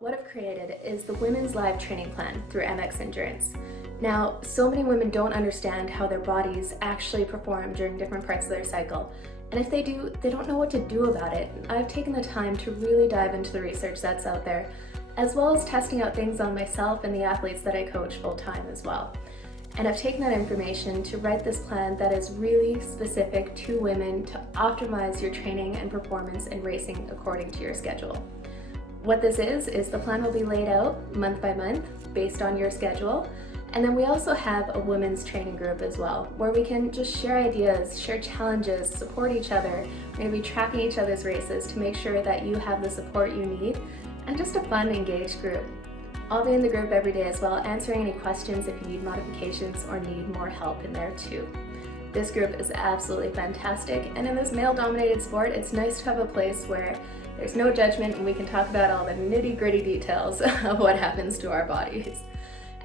What I've created is the Women's Live Training Plan through MX Endurance. Now, so many women don't understand how their bodies actually perform during different parts of their cycle. And if they do, they don't know what to do about it. I've taken the time to really dive into the research that's out there, as well as testing out things on myself and the athletes that I coach full time as well. And I've taken that information to write this plan that is really specific to women to optimize your training and performance in racing according to your schedule. What this is the plan will be laid out month by month based on your schedule. And then we also have a women's training group as well, where we can just share ideas, share challenges, support each other. We're going to be tracking each other's races to make sure that you have the support you need, and just a fun, engaged group. I'll be in the group every day as well, answering any questions if you need modifications or need more help in there too. This group is absolutely fantastic, and in this male-dominated sport, it's nice to have a place where there's no judgment and we can talk about all the nitty-gritty details of what happens to our bodies.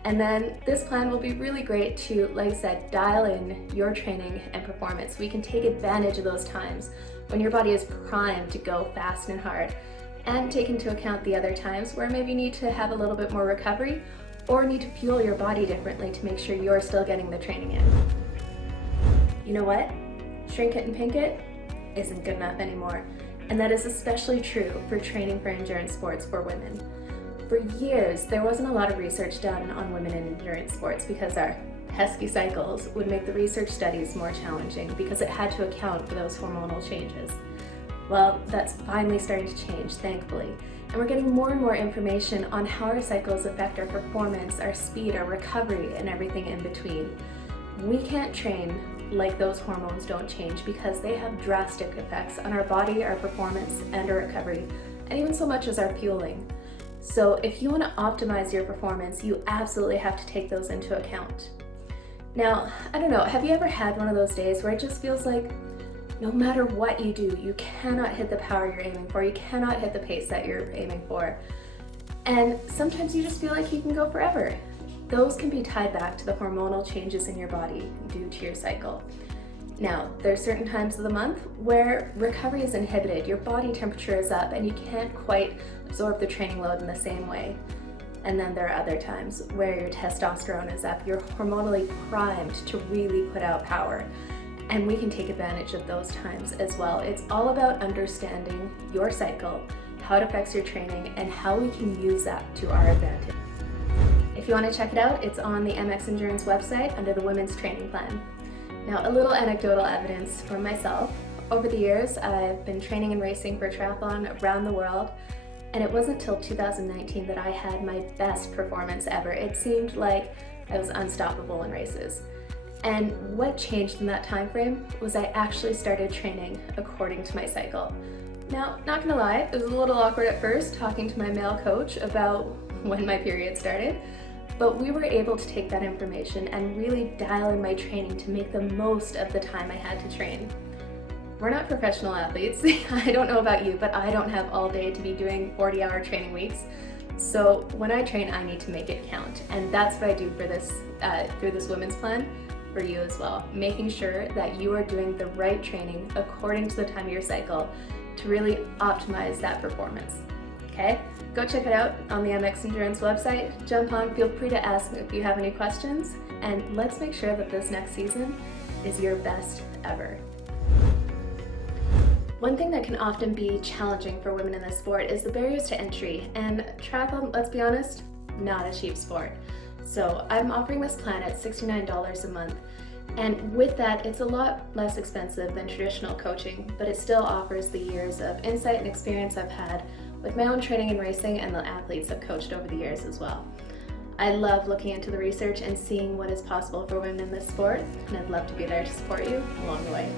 And then this plan will be really great to, like I said, dial in your training and performance. We can take advantage of those times when your body is primed to go fast and hard, and take into account the other times where maybe you need to have a little bit more recovery or need to fuel your body differently to make sure you're still getting the training in. You know what? Shrink it and pink it isn't good enough anymore. And that is especially true for training for endurance sports for women. For years, there wasn't a lot of research done on women in endurance sports because our pesky cycles would make the research studies more challenging because it had to account for those hormonal changes. Well, that's finally starting to change, thankfully. And we're getting more and more information on how our cycles affect our performance, our speed, our recovery, and everything in between. We can't train like those hormones don't change because they have drastic effects on our body, our performance, and our recovery, and even so much as our fueling. So if you want to optimize your performance, you absolutely have to take those into account. Now, I don't know, have you ever had one of those days where it just feels like no matter what you do, you cannot hit the power you're aiming for, you cannot hit the pace that you're aiming for, and sometimes you just feel like you can go forever? Those can be tied back to the hormonal changes in your body due to your cycle. Now, there are certain times of the month where recovery is inhibited, your body temperature is up, and you can't quite absorb the training load in the same way. And then there are other times where your testosterone is up, you're hormonally primed to really put out power. And we can take advantage of those times as well. It's all about understanding your cycle, how it affects your training, and how we can use that to our advantage. If you want to check it out, it's on the MX Endurance website under the Women's Training Plan. Now, a little anecdotal evidence from myself. Over the years, I've been training and racing for triathlon around the world, and it wasn't until 2019 that I had my best performance ever. It seemed like I was unstoppable in races. And what changed in that time frame was I actually started training according to my cycle. Now, not gonna lie, it was a little awkward at first talking to my male coach about when my period started, but we were able to take that information and really dial in my training to make the most of the time I had to train. We're not professional athletes. I don't know about you, but I don't have all day to be doing 40-hour training weeks. So when I train, I need to make it count. And that's what I do for this, through this women's plan for you as well. Making sure that you are doing the right training according to the time of your cycle to really optimize that performance. Okay? Go check it out on the MX Endurance website. Jump on, feel free to ask if you have any questions, and let's make sure that this next season is your best ever. One thing that can often be challenging for women in this sport is the barriers to entry, and triathlon, let's be honest, not a cheap sport. So I'm offering this plan at $69 a month, and with that, it's a lot less expensive than traditional coaching, but it still offers the years of insight and experience I've had with my own training and racing and the athletes I've coached over the years as well. I love looking into the research and seeing what is possible for women in this sport, and I'd love to be there to support you along the way.